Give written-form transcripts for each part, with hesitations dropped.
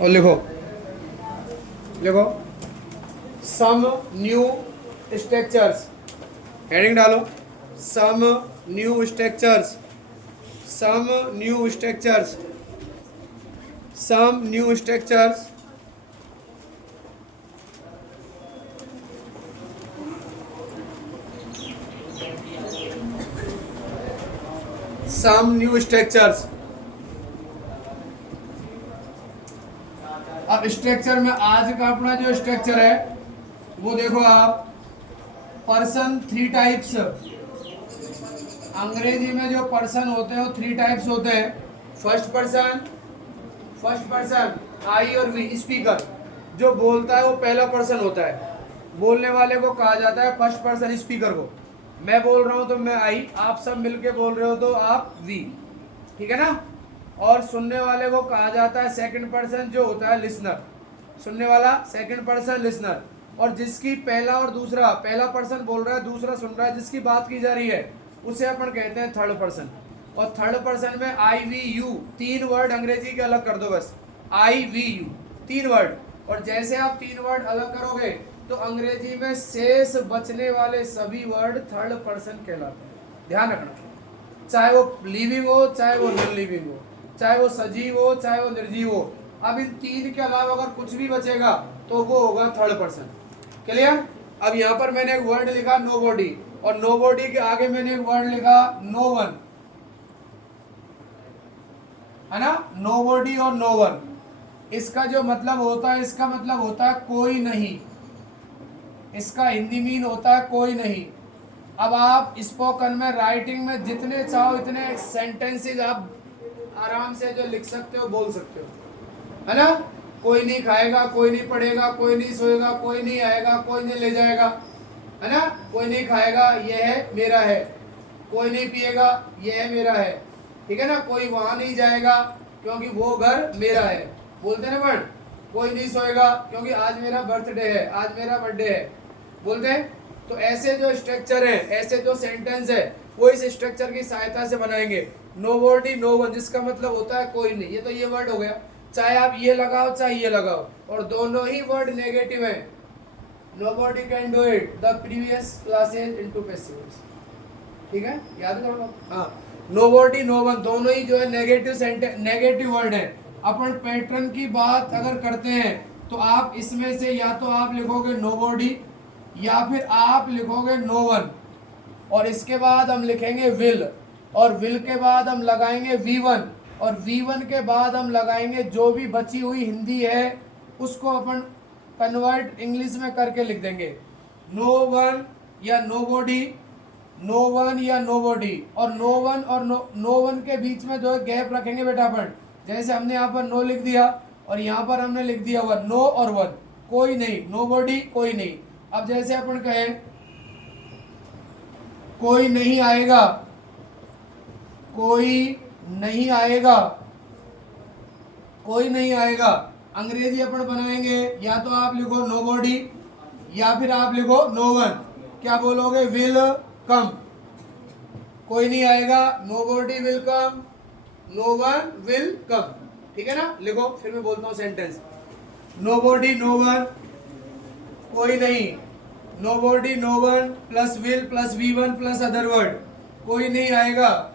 और लिखो लिखो सम न्यू स्ट्रक्चर्स, हेडिंग डालो some new structures, some new structures, some new structures, some new structures. अब स्ट्रक्चर में आज का अपना जो स्ट्रक्चर है वो देखो आप, पर्सन थ्री टाइप्स, अंग्रेजी में जो पर्सन होते हैं वो थ्री टाइप्स होते हैं। फर्स्ट पर्सन आई और वी, स्पीकर जो बोलता है वो पहला पर्सन होता है, बोलने वाले को कहा जाता है फर्स्ट पर्सन स्पीकर को। मैं बोल रहा हूं तो मैं आई, आप सब मिलके बोल रहे हो तो आप वी, ठीक है ना। और सुनने वाले को कहा जाता है सेकंड पर्सन जो होता है लिसनर, सुनने वाला सेकंड पर्सन लिसनर। और जिसकी पहला और दूसरा, पहला पर्सन बोल रहा है दूसरा सुन रहा है, जिसकी बात की जा रही है उसे अपन कहते हैं थर्ड पर्सन। और थर्ड पर्सन में आई वी यू, तीन वर्ड अंग्रेजी के अलग कर दो बस, आई वी यू तीन वर्ड। और जैसे आप तीन वर्ड अलग करोगे तो अंग्रेजी में शेष बचने वाले सभी वर्ड थर्ड पर्सन कहलाते हैं, ध्यान रखना। चाहे वो लिविंग हो, चाहे वो नॉन लिविंग हो, चाहे वो सजीव हो, चाहे वो निर्जीव हो। अब इन तीन के अलावा अगर कुछ भी बचेगा तो वो होगा थर्ड पर्सन। क्लियर। अब यहाँ पर मैंने एक वर्ड लिखा नो बॉडी, और नो बॉडी के आगे मैंने एक वर्ड लिखा नो वन, है ना, नो बॉडी और नो वन। इसका जो मतलब होता है, इसका मतलब होता है कोई नहीं, इसका हिंदी मीन होता है कोई नहीं। अब आप स्पोकन में, राइटिंग में जितने चाहो इतने सेंटेंसेस आप आराम से जो लिख सकते हो बोल सकते हो, है ना। कोई नहीं खाएगा, कोई नहीं पढ़ेगा, कोई नहीं सोएगा, कोई नहीं आएगा, कोई नहीं ले जाएगा, है ना। कोई नहीं खाएगा, ये है मेरा है। कोई नहीं पिएगा, ये है मेरा है, ठीक है ना। कोई वहां नहीं जाएगा क्योंकि वो घर मेरा है, बोलते हैं ना वर्ड। कोई नहीं सोएगा क्योंकि आज मेरा बर्थडे है, आज मेरा बर्थडे है, बोलते हैं। तो ऐसे जो स्ट्रक्चर है, ऐसे जो सेंटेंस है वो इस स्ट्रक्चर की सहायता से बनाएंगे। नो बॉडी नो वन, जिसका मतलब होता है कोई नहीं। ये तो ये वर्ड हो गया, चाहे आप ये लगाओ चाहे ये लगाओ, और दोनों ही वर्ड नेगेटिव है। Nobody can do it, the previous classes into passives, ठीक है, याद है थोड़ा। हाँ, नो बॉडी नो वन दोनों ही जो है नेगेटिव सेंटेंस, नेगेटिव वर्ड है। अपन पैटर्न की बात अगर करते हैं तो आप इसमें से या तो आप लिखोगे नो बॉडी या फिर आप लिखोगे नो वन, और इसके बाद हम लिखेंगे विल, और विल के बाद हम लगाएंगे V1, और V1 के बाद हम लगाएंगे जो भी बची हुई हिंदी है उसको अपन कन्वर्ट इंग्लिश में करके लिख देंगे। नो वन या नो बॉडी, नो वन या नो बॉडी, और नो वन और नो वन के बीच में जो है गैप रखेंगे बेटा अपन। जैसे हमने यहाँ पर नो लिख दिया और यहाँ पर हमने लिख दिया वन, नो और वन, कोई नहीं, नो बॉडी कोई नहीं। अब जैसे अपन कहें कोई नहीं आएगा, कोई नहीं आएगा, कोई नहीं आएगा, अंग्रेजी अपन बनाएंगे या तो आप लिखो नो बॉडी या फिर आप लिखो नो वन। क्या बोलोगे, विल कम, कोई नहीं आएगा, nobody will come, no one will come, ठीक है ना। लिखो, फिर मैं बोलता हूँ sentence. Nobody no one, कोई नहीं, nobody no one plus will plus V1 plus other word, कोई नहीं आएगा,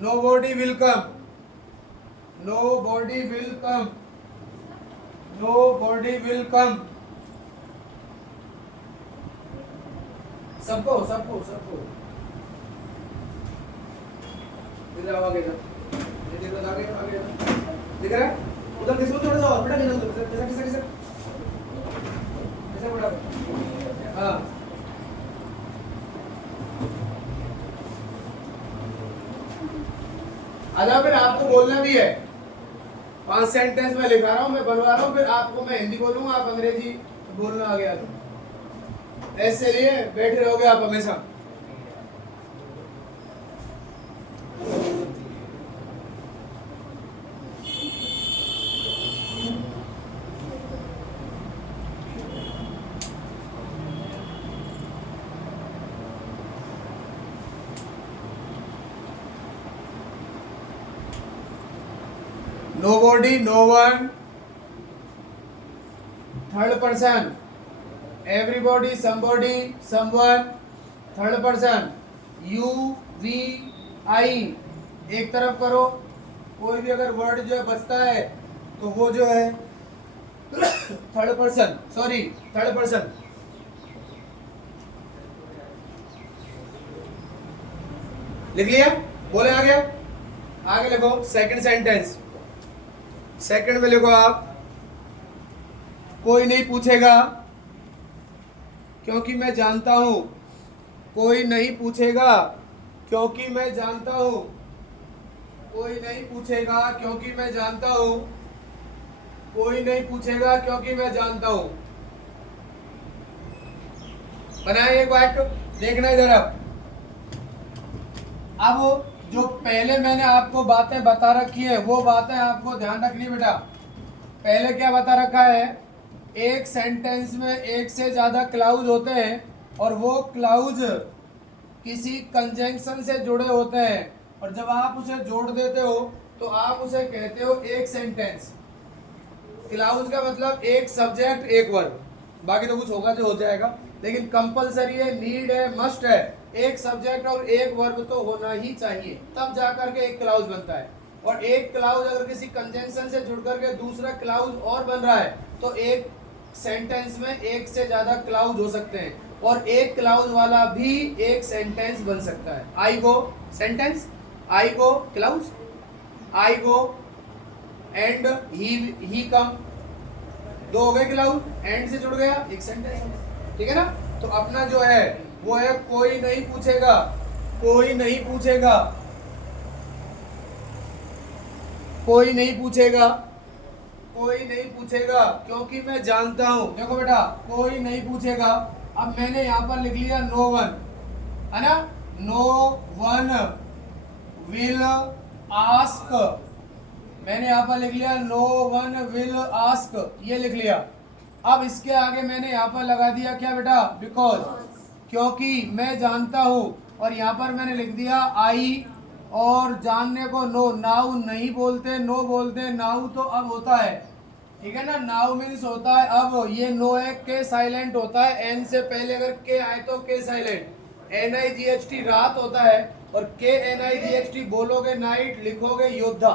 nobody will come, nobody will come, nobody will come. सबको सबको सबको इधर आओ, आगे जाओ, आगे आगे दिख रहा है, उधर देखो थोड़ा सा और, बेटा कैसा कैसा कैसा कैसा बेटा। हाँ, अच्छा फिर आपको बोलना भी है। 5 सेंटेंस में लिखा रहा हूँ, मैं बनवा रहा हूँ, फिर आपको मैं हिंदी बोलूंगा, आप अंग्रेजी बोलना आ गया तो ऐसे लिए बैठे रहोगे आप हमेशा। Nobody no one, third person, everybody, somebody, someone, third person, you, we, I. एक तरफ करो, कोई भी अगर वर्ड जो है बचता है तो वो जो है third person, sorry third person. लिख लिया, बोले आगे। आगे लिखो सेकंड सेंटेंस। सेकंड में लिखो आप, कोई नहीं पूछेगा क्योंकि मैं जानता हूं। कोई नहीं पूछेगा क्योंकि मैं जानता हूं। कोई नहीं पूछेगा क्योंकि मैं जानता हूं। कोई नहीं पूछेगा क्योंकि मैं जानता हूं। बनाए एक वाक्य, देखना इधर। अब जो पहले मैंने आपको बातें बता रखी है वो बातें आपको ध्यान रखनी बेटा। पहले क्या बता रखा है, एक सेंटेंस में एक से ज्यादा क्लाउज होते हैं और वो क्लाउज किसी कंजंक्शन से जुड़े होते हैं, और जब आप उसे जोड़ देते हो तो आप उसे कहते हो एक सेंटेंस। क्लाउज का मतलब एक सब्जेक्ट एक वर्ब, बाकी तो कुछ होगा जो हो जाएगा, लेकिन कंपलसरी है, नीड है, मस्ट है, एक सब्जेक्ट और एक वर्ब तो होना ही चाहिए, तब जाकर के एक क्लाउज बनता है। और एक क्लाउज अगर किसी कंजंक्शन से जुड़ करके दूसरा क्लाउज और बन रहा है तो एक सेंटेंस में एक से ज्यादा क्लाउज हो सकते हैं, और एक क्लाउज वाला भी एक सेंटेंस बन सकता है। I go sentence, I go clause, I go and he come, दो हो गए क्लाउज, एंड से जुड़ गया एक सेंटेंस, ठीक है ना। तो अपना जो है वो है कोई नहीं पूछेगा। कोई नहीं पूछेगा, कोई नहीं पूछेगा, कोई नहीं पूछेगा क्योंकि मैं जानता हूं। देखो बेटा, कोई नहीं पूछेगा। अब मैंने यहां पर लिख लिया नो वन, है ना, नो वन विल आस्क। मैंने यहां पर लिख लिया नो वन विल आस्क, ये लिख लिया। अब इसके आगे मैंने यहाँ पर लगा दिया क्या बेटा, बिकॉज, क्योंकि मैं जानता हूँ, और यहाँ पर मैंने लिख दिया आई, और जानने को नो। नाउ नहीं बोलते, नो बोलते, नाउ तो अब होता है, ठीक है ना। नाउ मीन्स होता है अब, ये नो है, के साइलेंट होता है, एन से पहले अगर के आए तो के साइलेंट। NIGHT रात होता है, और के NIGHT बोलोगे नाइट, लिखोगे योद्धा,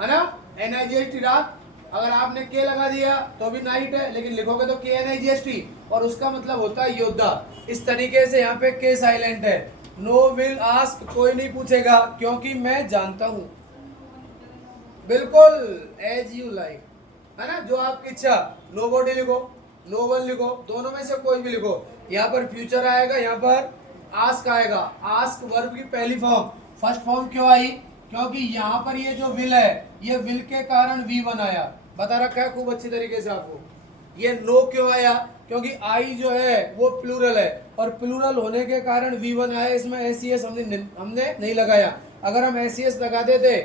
है ना। NIGHT रात, अगर आपने के लगा दिया तो भी नाइट है, लेकिन लिखोगे तो KNIGHT, और उसका मतलब होता है योद्धा। इस तरीके से यहाँ पे के साइलेंट है। नो विल आस्क, कोई नहीं पूछेगा क्योंकि मैं जानता हूं। बिल्कुल एज यू लाइक, है ना, जो आपकी इच्छा। नो बॉडी लिखो, नो वन लिखो, दोनों में से कोई भी लिखो। यहाँ पर फ्यूचर आएगा, यहाँ पर आस्क आएगा। आस्क वर्ब की पहली फॉर्म, फर्स्ट फॉर्म क्यों आई, क्योंकि यहाँ पर ये जो विल है, ये विल के कारण V1 आया, बता रखा है खूब अच्छी तरीके से आपको। ये नो क्यों आया, क्योंकि आई जो है वो प्लूरल है, और प्लूरल होने के कारण V1 आया। इसमें SES हमने नहीं लगाया। अगर हम SES लगा देते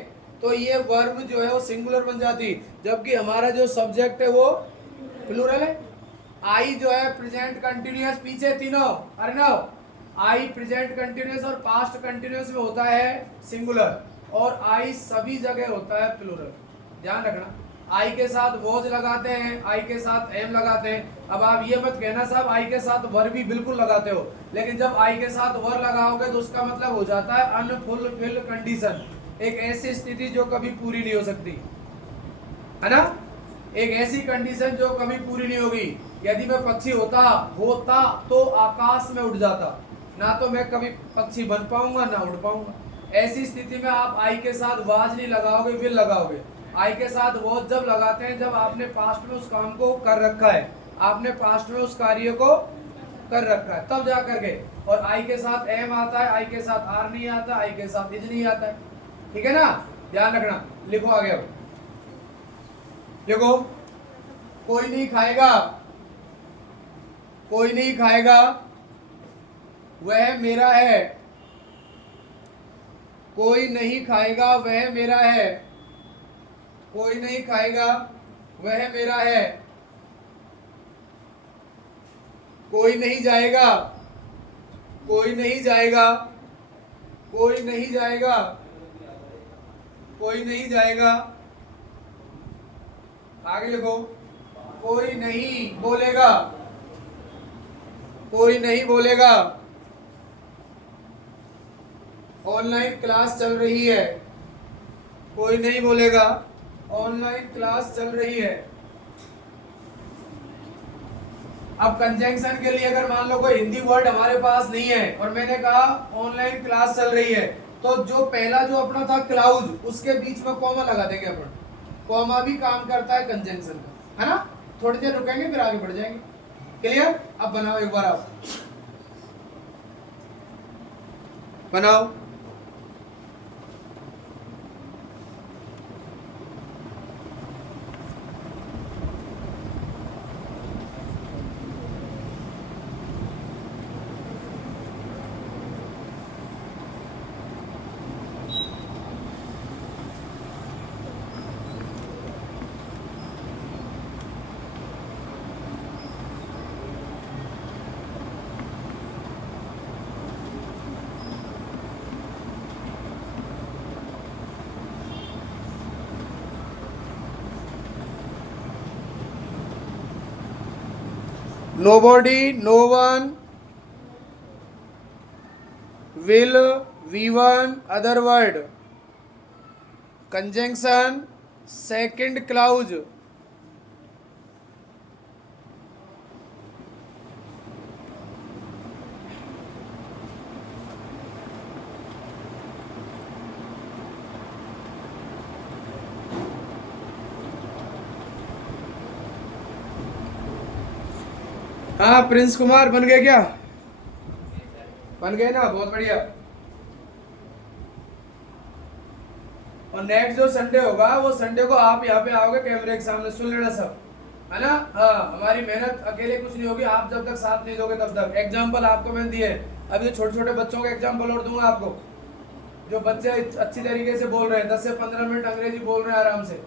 तो ये वर्ब जो है वो सिंगुलर बन जाती, जबकि हमारा जो सब्जेक्ट है वो प्लूरल है। आई जो है प्रेजेंट कंटिन्यूअस, पीछे तीनों, अरे ना, आई प्रेजेंट कंटिन्यूअस और पास्ट कंटिन्यूअस में होता है सिंगुलर, और आई सभी जगह होता है प्लूरल, ध्यान रखना। आई के साथ वॉज लगाते हैं, आई के साथ एम लगाते हैं। अब आप ये मत कहना साहब आई के साथ वर भी बिल्कुल लगाते हो, लेकिन जब आई के साथ वर लगाओगे तो उसका मतलब हो जाता है अनफुलफिल्ड कंडीशन, एक ऐसी स्थिति जो कभी पूरी नहीं हो सकती, है ना, एक ऐसी कंडीशन जो कभी पूरी नहीं होगी। यदि मैं पक्षी होता तो आकाश में उड़ जाता, ना तो मैं कभी पक्षी बन पाऊंगा ना उड़ पाऊंगा। ऐसी स्थिति में आप आई के साथ वाज नहीं लगाओगे, विल लगाओगे। आई के साथ वॉज जब लगाते हैं जब आपने पास्ट में उस काम को कर रखा है, आपने पास्ट में उस कार्य को कर रखा है, तब जा करके। और आई के साथ एम आता है, आई के साथ आर नहीं आता, आई के साथ इज नहीं आता है, ठीक है ना, ध्यान रखना। लिखो आगे। अब देखो, कोई नहीं खाएगा, कोई नहीं खाएगा वह मेरा है। कोई नहीं खाएगा वह मेरा है। कोई नहीं खाएगा वह मेरा है। कोई नहीं जाएगा, कोई नहीं जाएगा, कोई नहीं जाएगा, कोई नहीं जाएगा। आगे लिखो, कोई नहीं बोलेगा, कोई नहीं बोलेगा। ऑनलाइन क्लास चल रही है, कोई नहीं बोलेगा, ऑनलाइन क्लास चल रही है। अब कंजंक्शन के लिए अगर मान लो कोई हिंदी वर्ड हमारे पास नहीं है और मैंने कहा ऑनलाइन क्लास चल रही है, तो जो पहला जो अपना था क्लाउज, उसके बीच में कॉमा लगा देंगे अपन। कॉमा भी काम करता है कंजंक्शन का, है ना। थोड़ी देर रुकेंगे फिर आगे बढ़ जाएंगे। क्लियर? अब बनाओ एक बार, आप बनाओ। Nobody, no one will V1 other word. Conjunction second clause. हाँ प्रिंस कुमार बन गए क्या? बन गए ना, बहुत बढ़िया। और नेक्स्ट जो संडे होगा वो संडे को आप यहाँ पे आओगे कैमरे के सामने, सुन लेना सब, है ना। हाँ, हमारी मेहनत अकेले कुछ नहीं होगी, आप जब तक साथ नहीं दोगे तब तक। एग्जाम्पल आपको मैंने दिए, अभी तो छोटे छोटे बच्चों के एग्जाम्पल और दूंगा आपको, जो बच्चे अच्छी तरीके से बोल रहे हैं, 10 से 15 मिनट अंग्रेजी बोल रहे हैं आराम से।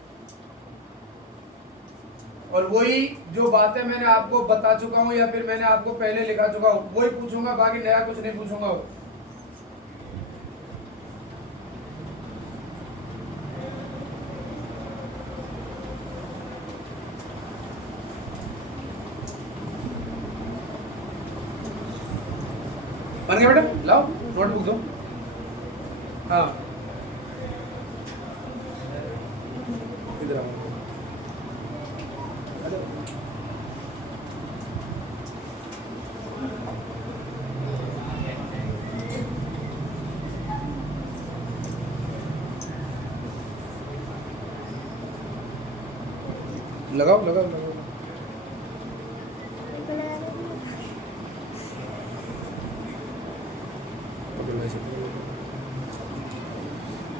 और वही जो बातें मैंने आपको बता चुका हूँ या फिर मैंने आपको पहले लिखा चुका हूँ वही पूछूंगा, बाकी नया कुछ नहीं पूछूंगा। बन गया बेटा? लाओ नोटबुक दो। हाँ इधर आओ। लगाओ लगाओ लगाओ।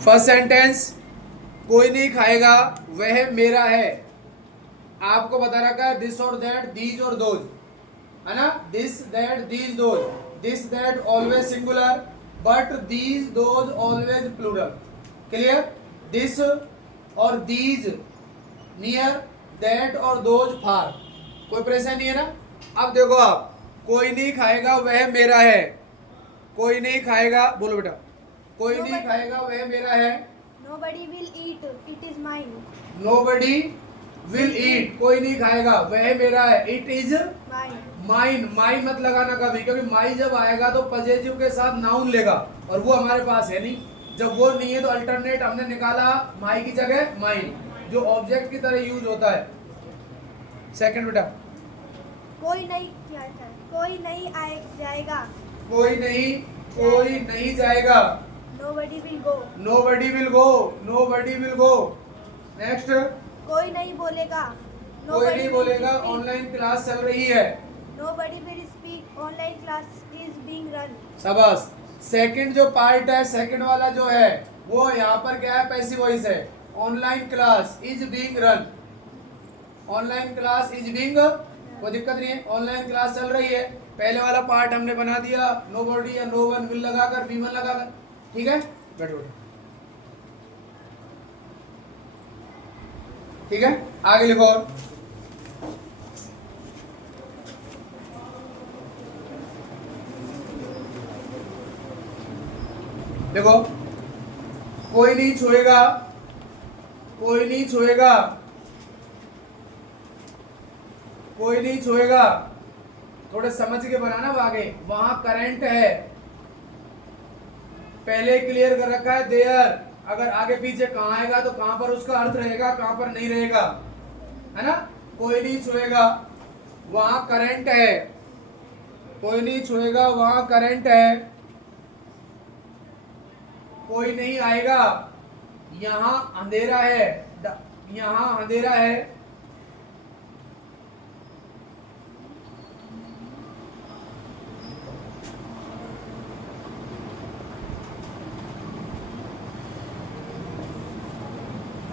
फर्स्ट सेंटेंस, कोई नहीं खाएगा वह मेरा है। आपको बता रखा है दिस और दैट, दीज और दोज, है ना। This that these those, this that always singular but these those always plural. Clear? This और दीज नियर, दैट और दोज फार। कोई परेशानी नहीं है ना। अब देखो आप, कोई नहीं खाएगा वह मेरा है। कोई नहीं खाएगा, बोलो बेटा। कोई नहीं खाएगा वह मेरा है। Nobody will eat, it is mine. Nobody will eat, कोई नहीं खाएगा वह मेरा है। It is Mine. mine, माई मत लगाना कभी, क्योंकि माई जब आएगा तो पजेसिव के साथ नाउन लेगा और वो हमारे पास है नहीं। जब वो नहीं है तो अल्टरनेट हमने निकाला माई की जगह माइन, जो ऑब्जेक्ट की तरह यूज होता है। सेकंड बेटा, कोई नहीं, क्या था? कोई नहीं जाएगा। कोई नहीं जाएगा। Nobody will go. Nobody will go, nobody will go. Next, कोई नहीं बोलेगा। कोई नहीं बोलेगा, ऑनलाइन क्लास चल रही है। Nobody will speak, online class is being run. शाबाश। सेकंड जो पार्ट है, सेकंड वाला जो है वो यहाँ पर क्या है? पैसिव वॉइस है। Online class is being run, online class is being, कोई दिक्कत नहीं है, ऑनलाइन क्लास चल रही है। पहले वाला पार्ट हमने बना दिया, नोबडी या नो वन विल लगाकर, वी वन लगाकर। ठीक है, बैठो बैठो। ठीक है, आगे लिखो। और देखो, कोई नहीं छुएगा, कोई नहीं छुएगा, कोई नहीं छुएगा, थोड़े समझ के बनाना आगे। वहां करंट है, पहले क्लियर कर रखा है देयर, अगर आगे पीछे कहां आएगा तो कहां पर उसका अर्थ रहेगा, कहां पर नहीं रहेगा, है ना। कोई नहीं छुएगा, वहां करंट है, कोई नहीं छुएगा, वहां करंट है। कोई नहीं आएगा, यहां अंधेरा है, यहां अंधेरा है।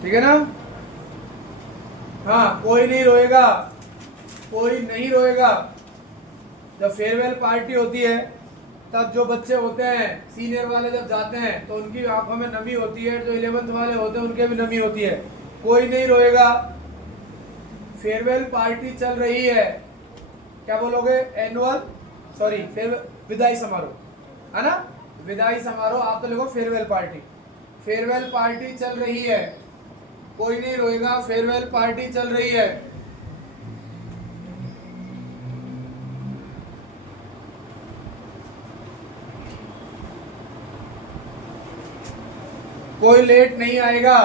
ठीक है ना। हाँ, कोई नहीं रोएगा, कोई नहीं रोएगा। जब फेयरवेल पार्टी होती है तब जो बच्चे होते हैं सीनियर वाले जब जाते हैं तो उनकी आंखों में नमी होती है, जो 11th वाले होते हैं उनके भी नमी होती है। कोई नहीं रोएगा, फेयरवेल पार्टी चल रही है। क्या बोलोगे? एनुअल, सॉरी, विदाई समारोह, है ना। विदाई समारोह, आप तो लिखो फेयरवेल पार्टी। फेयरवेल पार्टी चल रही है, कोई नहीं रोएगा, फेयरवेल पार्टी चल रही है। कोई लेट नहीं आएगा,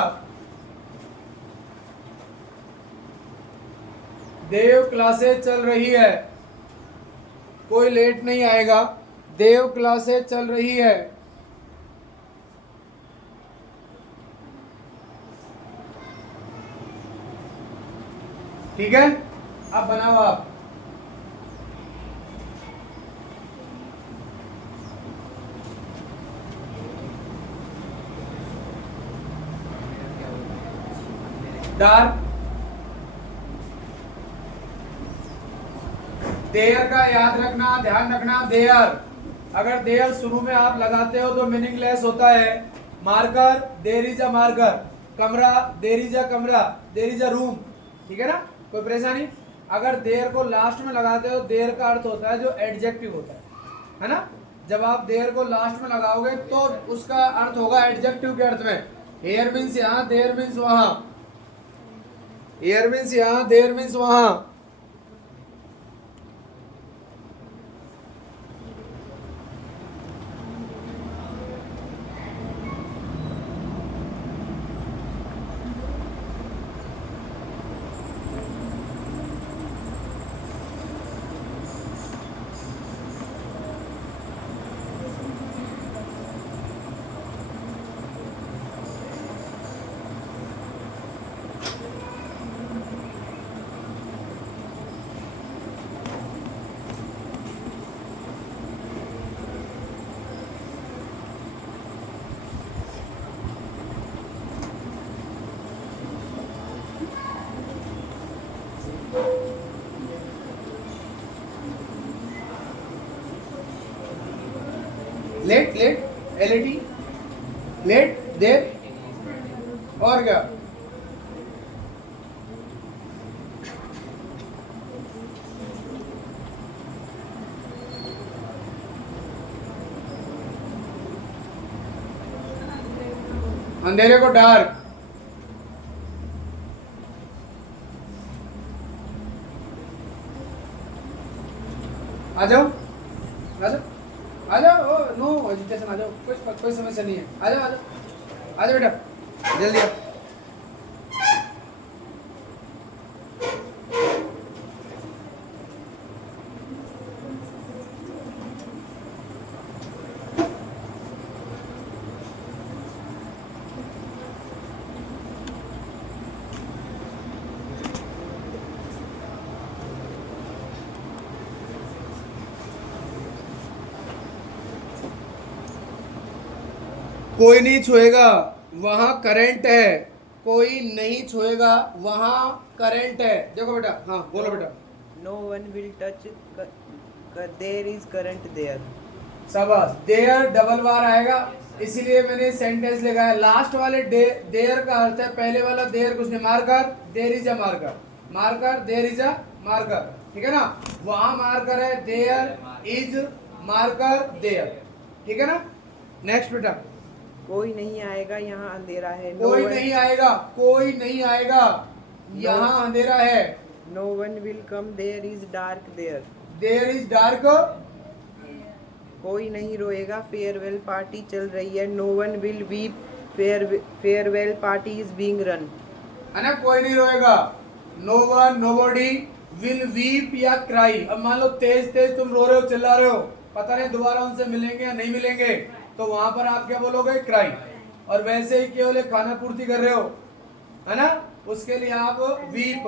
देव क्लासेस चल रही है। कोई लेट नहीं आएगा, देव क्लासेस चल रही है। ठीक है, अब बनाओ आप। डार्क, देयर का याद रखना, ध्यान रखना, देयर। अगर देयर शुरू में आप लगाते हो तो मीनिंगलेस होता है। Marker, there is a marker. कमरा, देयर इज अ कमरा, देयर इज अ रूम। ठीक है ना, कोई परेशानी। अगर देयर को लास्ट में लगाते हो, देयर का अर्थ होता है जो एडजेक्टिव होता है ना। जब आप देयर को लास्ट में लगाओगे तो उसका अर्थ होगा एडजेक्टिव के अर्थ में। हेयर मीन्स यहाँ, देयर मीन्स वहां। हेयर मीन्स यहाँ, देयर मीन्स वहां। लेट, लेट, एलईडी, लेट, देर, और क्या? अंधेरे को डार्क। आ जाओ, आ जाओ, आ जाओ। नो एजुकेशन, आ जाओ, कोई समस्या नहीं है। आ जाओ, आ जाओ, आ जाओ बेटा, जल्दी आओ। कोई नहीं छुएगा, वहां करंट है। कोई नहीं छुएगा, वहां करंट है। देखो बेटा, हाँ बोलो बेटा। No one will touch. There is current there. शाबाश। देयर डबल बार आएगा, इसीलिए मैंने सेंटेंस लिखा है। लास्ट वाले देयर का अर्थ है, पहले वाला देयर कुछ नहीं। Marker, there is a marker, marker, there is a marker. ठीक है ना, वहां मार्कर है, देयर इज मार्कर, देयर। ठीक है ना। नेक्स्ट बेटा। कोई नहीं आएगा, यहाँ अंधेरा है। कोई नहीं आएगा, कोई नहीं आएगा, यहाँ अंधेरा है। No one will come. There is dark there. There is dark, कोई नहीं रोएगा. फेयरवेल पार्टी चल रही है. No one will weep. Farewell party is being run. है ना, कोई नहीं रोएगा. No one nobody will weep या क्राई. अब मान लो तेज तेज तुम रो रहे हो, चिल्ला रहे हो, पता नहीं दोबारा उनसे मिलेंगे या नहीं मिलेंगे, तो वहां पर आप क्या बोलोगे? क्राई. और वैसे ही केवल एक खाना पूर्ति कर रहे हो, है ना, उसके लिए आप वीप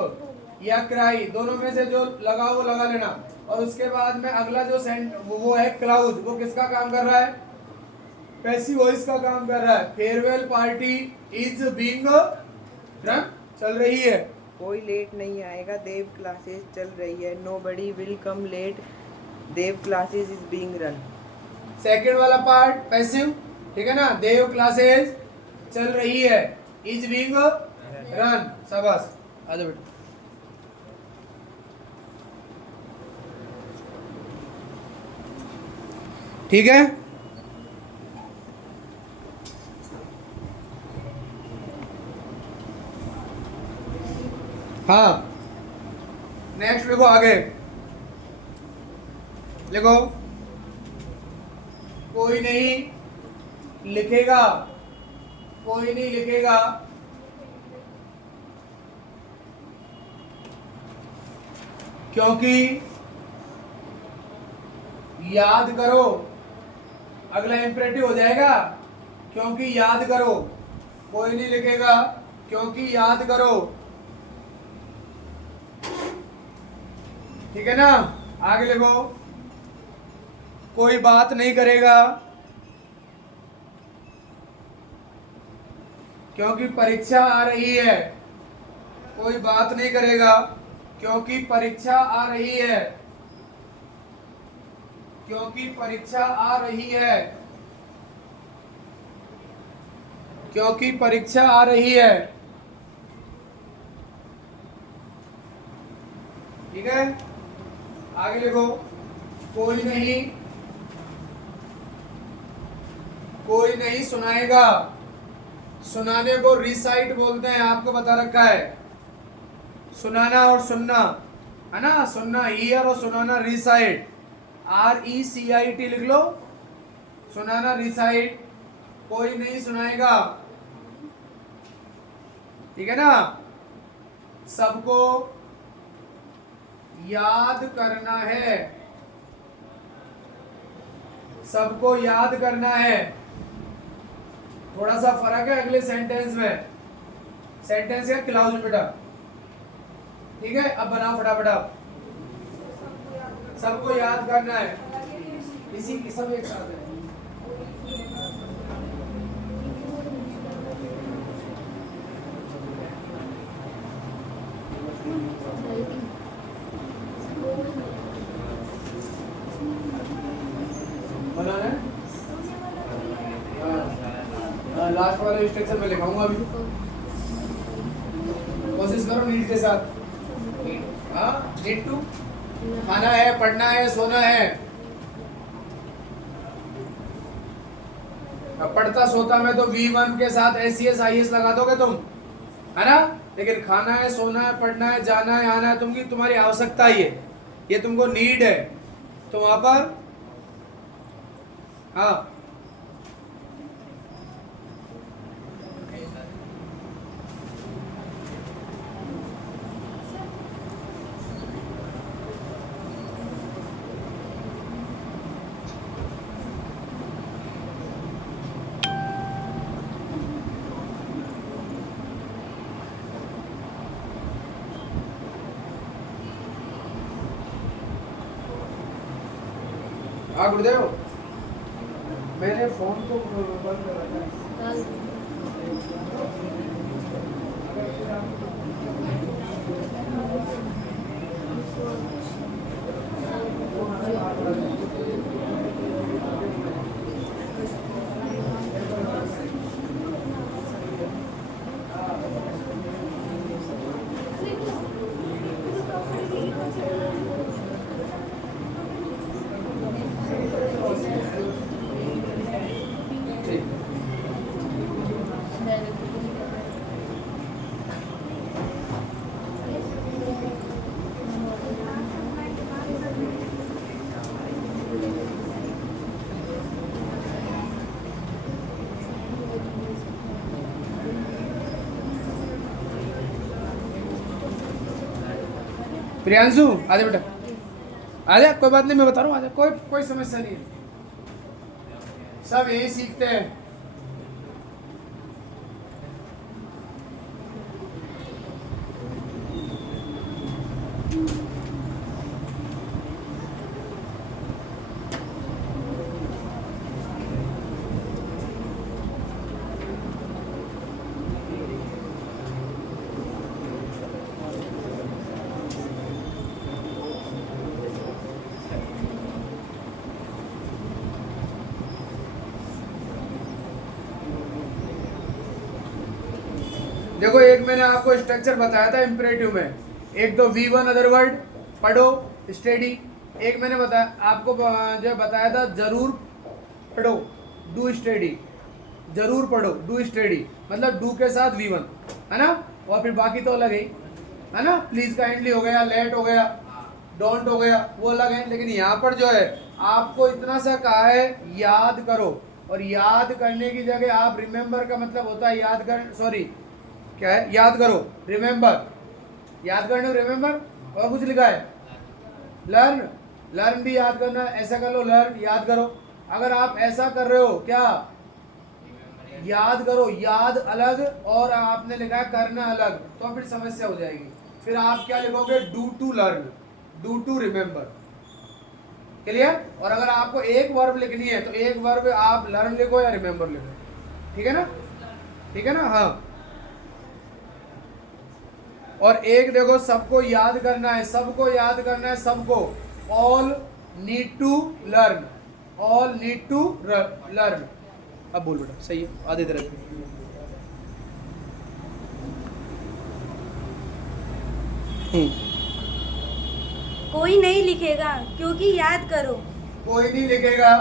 या क्राई, दोनों में से जो लगा वो लगा लेना. और उसके बाद में अगला जो वो है क्लाउज, वो किसका काम कर रहा है? पैसिव वॉइस का काम कर रहा है. Farewell party is being run, चल रही है. कोई लेट नहीं आएगा. देव क्लासेस चल रही है. Nobody will come late. The classes is being run. Second वाला पार्ट पैसिव, ठीक है ना. देव क्लासेस चल रही है, इज बीइंग रन. शाबाश, आ जाओ बेटा. ठीक है. हाँ, नेक्स्ट लिखो आगे. लिखो, कोई नहीं लिखेगा, कोई नहीं लिखेगा, क्योंकि याद करो. अगला इंपरेटिव हो जाएगा, क्योंकि याद करो. कोई नहीं लिखेगा क्योंकि याद करो, ठीक है ना. आगे लिखो, कोई बात नहीं करेगा क्योंकि परीक्षा आ रही है. कोई बात नहीं करेगा क्योंकि परीक्षा आ रही है, क्योंकि परीक्षा आ रही है, क्योंकि परीक्षा आ रही है. ठीक है. आगे लिखो, कोई नहीं सुनाएगा. सुनाने को रिसाइट बोलते हैं, आपको बता रखा है. सुनाना और सुनना, है ना. सुनना ईयर और सुनाना रिसाइट. RECIT लिख लो. सुनाना रिसाइट. कोई नहीं सुनाएगा, ठीक है ना. सबको याद करना है, सबको याद करना है. थोड़ा सा फर्क है अगले सेंटेंस में. सेंटेंस है क्लाउज बेटा, ठीक है. अब बनाओ फटाफट आप. सबको याद करना है, इसी की सब एक साथ है. बनाना है. लास्ट वाला इंस्ट्रक्शन में लिखाऊंगा अभी. कोशिश करो नीड के साथ. हाँ, नीड टू. खाना है, पढ़ना है, सोना है. अब पढ़ता सोता में तो V1 के साथ SES IS लगा दोगे तुम, है ना. लेकिन खाना है, सोना है, पढ़ना है, जाना है, आना है, तुम्हारी आवश्यकता ही है, ये तुमको नीड है. तो वहां पर हाँ, हाँ गुरुदेव, मैंने फोन को बंद कर रखा है. प्रियांशु आजा बेटा, आजा, कोई बात नहीं, मैं बता रहा हूँ, आजा, कोई कोई समस्या नहीं है, सब यही सीखते हैं। देखो, एक मैंने आपको स्ट्रक्चर बताया था इम्परेटिव में, एक तो V1 अदर वर्ड पढ़ो स्टडी, एक मैंने बताया आपको जो बताया था जरूर पढ़ो डू स्टडी, जरूर पढ़ो डू स्टडी, मतलब डू के साथ V1 है ना, और फिर बाकी तो अलग है ना, प्लीज काइंडली हो गया, लेट हो गया, डोंट हो गया, वो अलग है। लेकिन यहाँ पर जो है आपको इतना सा कहा है याद करो, और याद करने की जगह आप रिमेंबर का मतलब होता है याद कर, सॉरी क्या है, याद करो, रिमेंबर, याद करने रिमेंबर, और कुछ लिखा है लर्न, लर्न भी याद करना, ऐसा कर लो, लर्न याद करो। अगर आप ऐसा कर रहे हो क्या, याद करो, याद अलग और आपने लिखा है करना अलग, तो फिर समस्या हो जाएगी। फिर आप क्या लिखोगे, do to learn, do to remember, clear. और अगर आपको एक वर्ब लिखनी है तो एक वर्ब आप लर्न लिखो या रिमेंबर लिखो, ठीक है ना, ठीक है ना, हाँ। और एक देखो, सबको याद करना है, सबको याद करना है, सबको, all need to learn, all need to learn. अब बोल बेटा, सही है, आधे तरह कोई नहीं लिखेगा क्योंकि याद करो। कोई नहीं लिखेगा,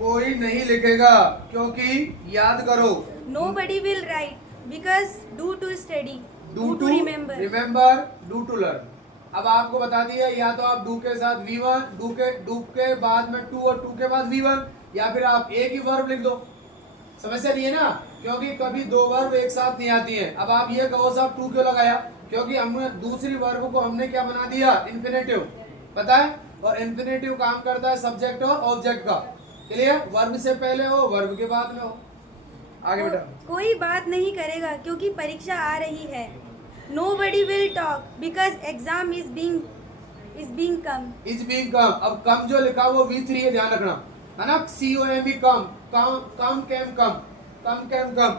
कोई नहीं लिखेगा क्योंकि याद करो। Nobody will write because do to study, do to remember. Remember, do to learn. अब आपको बता दिया, या तो आप डू के साथ V1, डू के बाद में टू और टू के बाद V1, या फिर आप एक ही वर्ब लिख दो, समस्या नहीं है ना, क्योंकि कभी दो वर्ब एक साथ नहीं आती हैं। अब आप ये कहो साहब टू क्यों लगाया, क्योंकि हमने दूसरी वर्ब को हमने क्या बना दिया, इन्फिनेटिव, पता है, और इन्फिनेटिव काम करता है सब्जेक्ट और ऑब्जेक्ट का, क्लियर, वर्ब से पहले हो, वर्ब के बाद में हो। आगे बेटा, कोई बात नहीं करेगा क्योंकि परीक्षा आ रही है। Nobody will talk because exam is being come. Is being come, अब कम जो लिखा वो V3 है, ध्यान रखना, है ना, COME कम, कम कैम कम, कम कैम कम।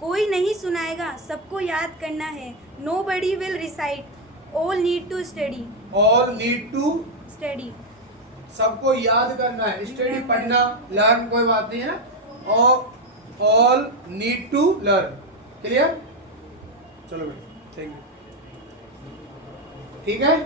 कोई नहीं सुनाएगा, सबको याद करना है। Nobody will recite, all need to study. All need to, Study. सबको याद करना है, स्टडी पढ़ना, लर्न कोई बात नहीं है ना, और all need to learn, clear. चलो बेटा, थैंक यू, ठीक है।